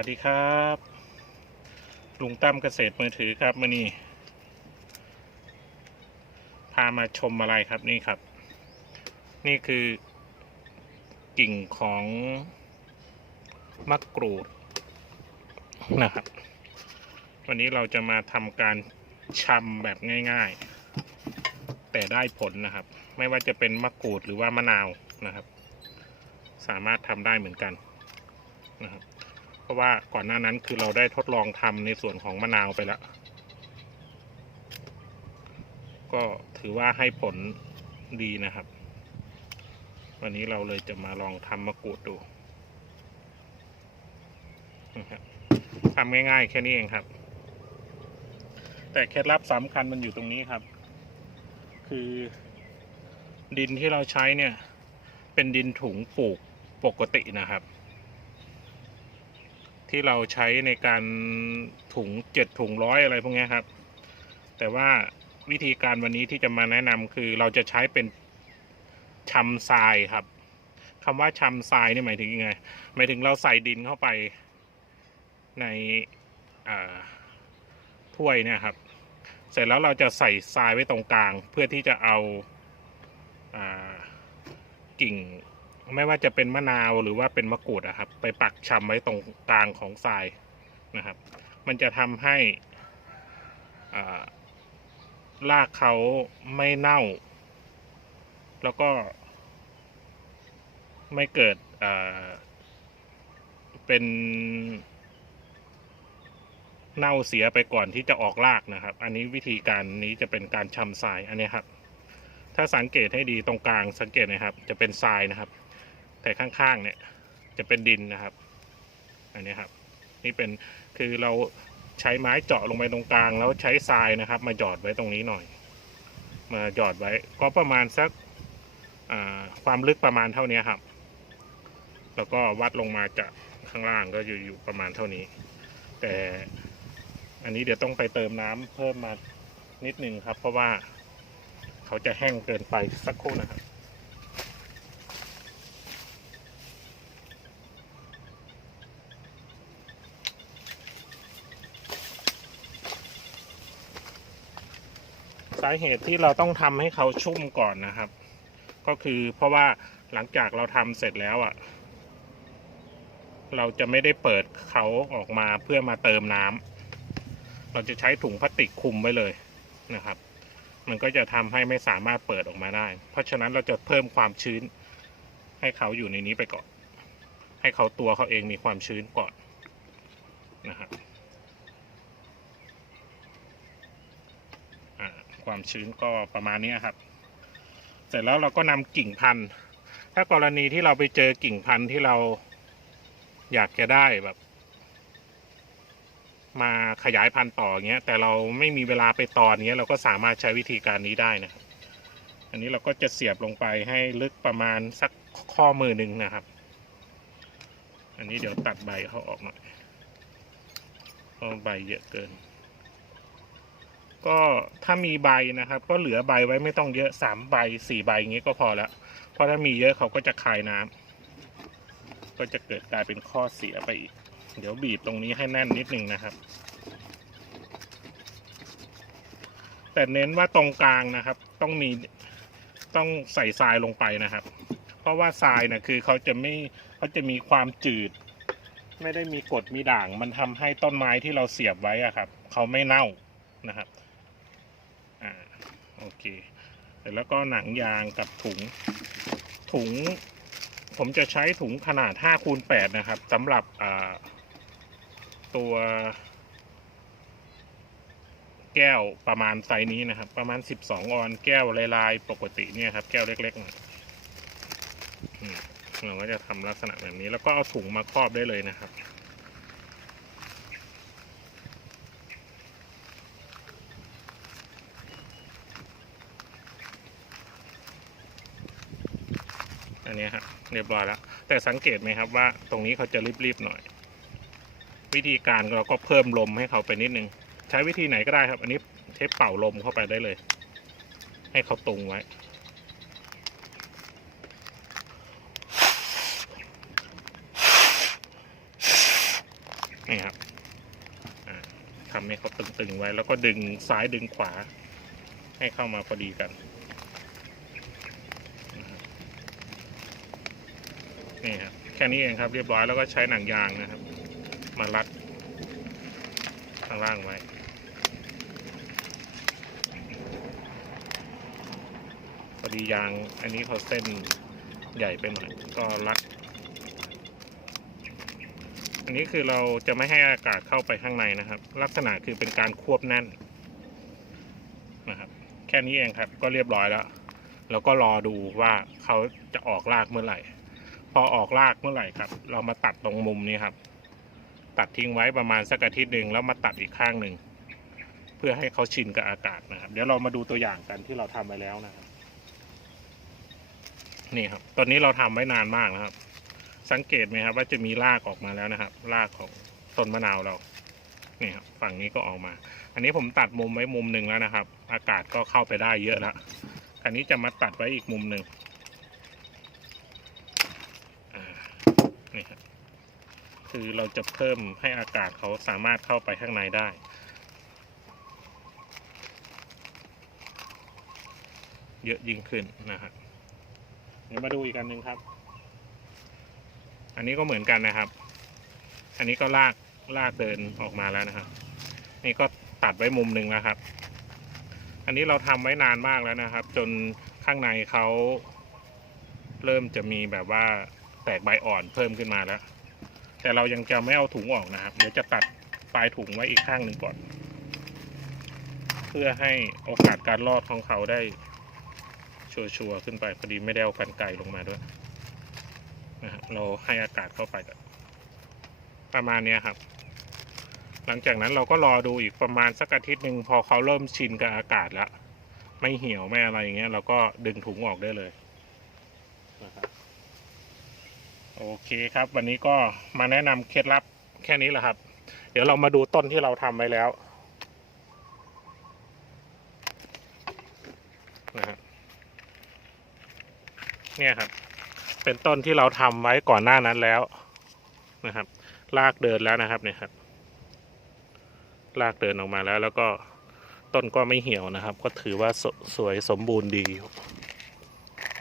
สวัสดีครับลุงตั้มเกษตรมือถือครับมื่อนี้พามาชมอะไรครับนี่ครับ นี่คือกิ่งของมะกรูดนะครับ วันนี้เราจะมาทำการชำแบบง่ายๆ แต่ได้ผลนะครับ ไม่ว่าจะเป็นมะกรูดหรือว่ามะนาวนะครับ สามารถทำได้เหมือนกันนะครับ ราะว่าก่อนหน้านั้นคือเราได้ทดลองทำในส่วนของมะนาวไปแล้ว ก็ถือว่าให้ผลดีนะครับ วันนี้เราเลยจะมาลองทำมะกรูดดูนะครับทำง่ายๆ แค่นี้เองครับ แต่เคล็ดลับสำคัญมันอยู่ตรงนี้ครับ คือดินที่เราใช้เนี่ย เป็นดินถุงปลูกปกตินะครับ ที่เราใช้ในการถุงเจ็ดถุงร้อยอะไรพวกนี้ครับ แต่ว่าวิธีการวันนี้ที่จะมาแนะนำคือเราจะใช้เป็นชำทรายครับคำว่าชำทรายนี่หมายถึงยังไงหมายถึงเราใส่ดินเข้าไปในถ้วยเนี่ยครับ เสร็จแล้วเราจะใส่ทรายไว้ตรงกลาง เพื่อที่จะเอาอากิ่ง ไม่ว่าจะเป็นมะนาวหรือว่าเป็นมะกรูดอะครับ ไปปักชำไว้ตรงกลางของทรายนะครับ มันจะทำให้อ่ารากเขาไม่เน่า แล้วก็ไม่เกิดเป็นเน่าเสียไปก่อนที่จะออกรากนะครับ อันนี้วิธีการนี้จะเป็นการชำทรายอันนี้ครับ ถ้าสังเกตให้ดีตรงกลางสังเกตนะครับ จะเป็นทรายนะครับ แต่ข้างๆเนี่ยจะเป็นดินนะครับ อันนี้ครับ นี่เป็นคือเราใช้ไม้เจาะลงไปตรงกลาง แล้วใช้ทรายนะครับ มาหยอดไว้ตรงนี้หน่อย มาหยอดไว้ ก็ประมาณสักความลึกประมาณเท่านี้ครับ แล้วก็วัดลงมาจากข้างล่างก็อยู่อยู่ประมาณเท่านี้ แต่อันนี้เดี๋ยวต้องไปเติมน้ำเพิ่มมานิดนึงครับ เพราะว่าเขาจะแห้งเกินไปสักครู่นะครับ สาเหตุที่เราต้องทำให้เขาชุ่มก่อนนะครับ ก็คือเพราะว่าหลังจากเราทำเสร็จแล้วอะ เราจะไม่ได้เปิดเขาออกมาเพื่อมาเติมน้ำเราจะใช้ถุงพลาสติกคุมไว้เลยนะครับ มันก็จะทำให้ไม่สามารถเปิดออกมาได้ เพราะฉะนั้นเราจะเพิ่มความชื้น ให้เขาอยู่ในนี้ไปก่อน ให้เขาตัวเขาเองมีความชื้นก่อนนะครับ อ่า ความชื้นก็ประมาณนี้ครับ เสร็จแล้วเราก็นำกิ่งพันธุ์ ถ้ากรณีที่เราไปเจอกิ่งพันธุ์ที่เราอยากจะได้แบบ มาขยายพันธุ์ต่ออย่างเงี้ย แต่เราไม่มีเวลาไปตอนเงี้ยเราก็สามารถใช้วิธีการนี้ได้นะครับ อันนี้เราก็จะเสียบลงไปให้ลึกประมาณสักข้อมือหนึ่งนะครับ อันนี้เดี๋ยวตัดใบเขาออกหน่อยเพราะใบเยอะเกิน ก็ถ้ามีใบนะครับ ก็เหลือใบไว้ไม่ต้องเยอะสามใบสี่ใบอย่างนี้ก็พอแล้วเพราะถ้ามีเยอะเขาก็จะคายน้ำก็จะเกิดกลายเป็นข้อเสียไปอีก เดี๋ยวบีบตรงนี้ให้แน่นนิดนึงนะครับ แต่เน้นว่าตรงกลางนะครับ ต้องมีต้องใส่ทรายลงไปนะครับ เพราะว่าทรายนะคือเขาจะไม่เขาจะมีความจืด ไม่ได้มีกรดมีด่าง มันทำให้ต้นไม้ที่เราเสียบไว้อะครับ เขาไม่เน่านะครับ เคเสร็จแล้วก็หนังยางกับถุงถุง ผมจะใช้ถุงขนาด5คูณ8นะครับสำหรับตัวแก้วประมาณไซส์นี้นะครับ ประมาณ 12 ออนแก้วลายๆปกติเนี่ยครับ แก้วเล็กๆน่อยอืมเราก็จะทำลักษณะแบบนี้ แล้วก็เอาถุงมาครอบได้เลยนะครับ นนี้ครับเรียบร้อยแล้ว แต่สังเกตไหมครับว่าตรงนี้เขาจะรีบๆหน่อย วิธีการเราก็เพิ่มลมให้เขาไปนิดนึง ใช้วิธีไหนก็ได้ครับ อันนี้เทปเป่าลมเข้าไปได้เลย ให้เขาตรงไว้ นี่ครับทำให้เขาตึงๆไว้ แล้วก็ดึงซ้ายดึงขวา ให้เข้ามาพอดีกันนะครับ นี่ครับแค่นี้เองครับเรียบร้อยแล้วก็ใช้หนังยางนะครับ มารัดข้างล่างไว้พอดียางอันนี้เขาเส้นใหญ่ไปหน่อยก็รัด อันนี้คือเราจะไม่ให้อากาศเข้าไปข้างในนะครับ ลักษณะคือเป็นการควบแน่นนะครับ แค่นี้เองครับก็เรียบร้อยแล้ว แล้วก็รอดูว่าเขาจะออกรากเมื่อไหร่ พอออกรากเมื่อไหร่ครับ เรามาตัดตรงมุมนี้ครับ ตัดทิ้งไว้ประมาณสักอาทิตย์หนึ่งแล้วมาตัดอีกข้างหนึ่งเพื่อให้เขาชินกับอากาศนะครับ เดี๋ยวเรามาดูตัวอย่างกันที่เราทำไปแล้วนะครับ นี่ครับตอนนี้เราทำไว้นานมากนะครับ สังเกตไหมครับ ว่าจะมีรากออกมาแล้วนะครับรากของต้นมะนาวเรานี่ครับฝั่งนี้ก็ออกมา อันนี้ผมตัดมุมไว้มุมหนึ่งแล้วนะครับ อากาศก็เข้าไปได้เยอะแล้วอันนี้จะมาตัดไว้อีกมุมหนึ่งอ่า นี่ครับคือเราจะเพิ่มให้อากาศเขาสามารถเข้าไปข้างในได้ เยอะยิ่งขึ้นนะครับเดี๋ยวมาดูอีกอันหนึ่งครับ อันนี้ก็เหมือนกันนะครับ อันนี้ก็ลากลากเดินออกมาแล้วนะครับ นี่ก็ตัดไว้มุมหนึ่งนะครับ อันนี้เราทำไว้นานมากแล้วนะครับ จนข้างในเขาเริ่มจะมีแบบว่า แตกใบอ่อนเพิ่มขึ้นมาแล้ว แต่เรายังจะไม่เอาถุงออกนะครับ เดี๋ยวจะตัดปลายถุงไว้อีกข้างหนึ่งก่อน เพื่อให้โอกาสการรอดของเขาได้ชัวร์ๆขึ้นไปพอดีไม่ได้เอากันไกลลงมาด้วยนะครับเราให้อากาศเข้าไปก่อนประมาณนี้ครับ หลังจากนั้นเราก็รอดูอีกประมาณสักอาทิตย์หนึ่งพอเขาเริ่มชินกับอากาศแล้ว ไม่เหี่ยวไม่อะไรอย่างเงี้ยเราก็ดึงถุงออกได้เลยนะครับ โอเคครับ วันนี้ก็มาแนะนำเคล็ดลับแค่นี้แหละครับ เดี๋ยวเรามาดูต้นที่เราทำไว้แล้วนะครับเนี่ยครับ เป็นต้นที่เราทำไว้ก่อนหน้านั้นแล้วนะครับ ลากเดินแล้วนะครับเนี่ยครับลากเดินออกมาแล้ว แล้วก็ต้นก็ไม่เหี่ยวนะครับ ก็ถือว่าสสวยสมบูรณ์ดี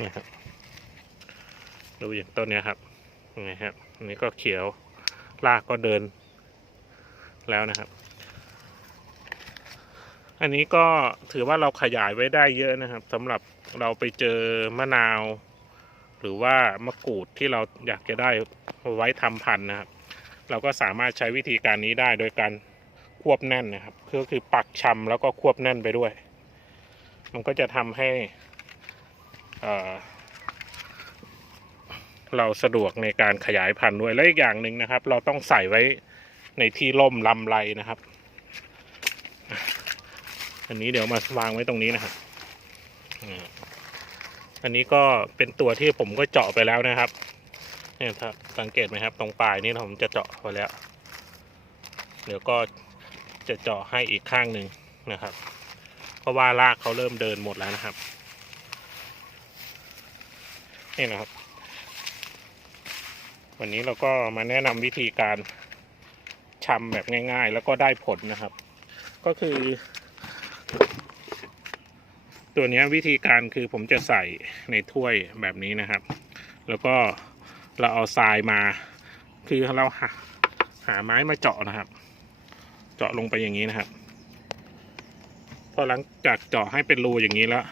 นี่ยครับดูอย่างต้นเนี้ยครับ ยังไงครับอันนี้ก็เขียวรากก็เดินแล้วนะครับ อันนี้ก็ถือว่าเราขยายไว้ได้เยอะนะครับสำหรับเราไปเจอมะนาว หรือว่ามะกรูดที่เราอยากจะได้ไว้ทำพันธุ์นะครับ เราก็สามารถใช้วิธีการนี้ได้โดยการควบแน่นนะครับก็คือปักชำแล้วก็ควบแน่นไปด้วย มันก็จะทำให้อ่อ เราสะดวกในการขยายพันธุ์ด้วยและอีกอย่างหนึ่งนะครับ เราต้องใส่ไว้ในที่ร่มลำไรนะครับ อันนี้เดี๋ยวมาวางไว้ตรงนี้นะครับอันนี้ก็เป็นตัวที่ผมก็เจาะไปแล้วนะครับเนี่ยถ้าสังเกตไหมครับ ตรงปลายนี่ผมจะเจาะไปแล้ว เดี๋ยวก็จะเจาะให้อีกข้างหนึ่งนะครับ เพราะว่ารากเขาเริ่มเดินหมดแล้วนะครับนี่นะครับ วันนี้เราก็มาแนะนำวิธีการชำแบบง่าย ๆ แล้วก็ได้ผลนะครับ ก็คือ ตัวนี้วิธีการคือผมจะใส่ในถ้วยแบบนี้นะครับ แล้วก็เราเอาทรายมา คือเราหาหาไม้มาเจาะนะครับ เจาะลงไปอย่างนี้นะครับพอหลังจากเจาะให้เป็นรูอย่างนี้แล้ว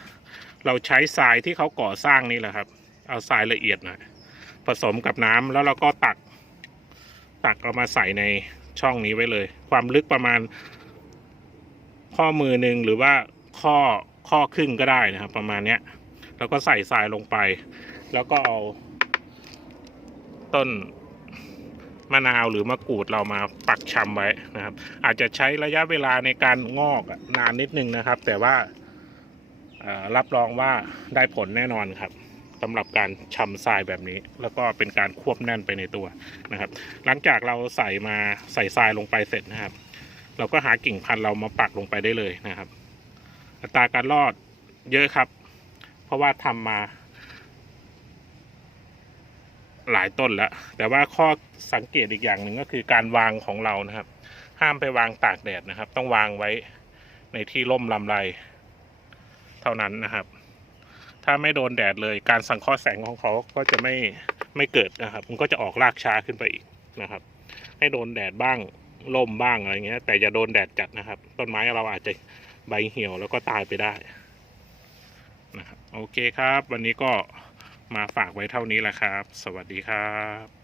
เราใช้ทรายที่เขาก่อสร้างนี่แหละครับ เอาทรายละเอียดหน่อย ผสมกับน้ำแล้วเราก็ตัก ตักเอามาใส่ในช่องนี้ไว้เลย ความลึกประมาณ ข้อมือหนึ่งหรือว่าข้อข้อครึ่งก็ได้นะครับ ประมาณเนี้ย แล้วก็ใส่ทรายลงไป แล้วก็เอา ต้นมะนาวหรือมะกรูดเรามาปักชำไว้นะครับ อาจจะใช้ระยะเวลาในการงอกนานนิดนึงนะครับ แต่ว่ารับรองว่าได้ผลแน่นอนครับ สำหรับการชำทรายแบบนี้ แล้วก็เป็นการควบแน่นไปในตัวนะครับ หลังจากเราใส่มาใส่ทรายลงไปเสร็จนะครับ เราก็หากิ่งพันธุ์เรามาปักลงไปได้เลยนะครับ อัตราการรอดเยอะครับ เพราะว่าทำมา หลายต้นแล้ว แต่ว่าข้อสังเกตอีกอย่างหนึ่งก็คือการวางของเรานะครับ ห้ามไปวางตากแดดนะครับ ต้องวางไว้ในที่ร่มลำไรเท่านั้นนะครับ ถ้าไม่โดนแดดเลยการสังเคราะห์แสงของเขาก็จะไม่ไม่เกิดนะครับ มันก็จะออกรากช้าขึ้นไปอีกนะครับ ให้โดนแดดบ้างลมบ้างอะไรเงี้ย แต่อย่าโดนแดดจัดนะครับ ต้นไม้เราอาจจะใบเหี่ยวแล้วก็ตายไปได้นะครับโอเคครับ วันนี้ก็มาฝากไว้เท่านี้แหละครับ สวัสดีครับ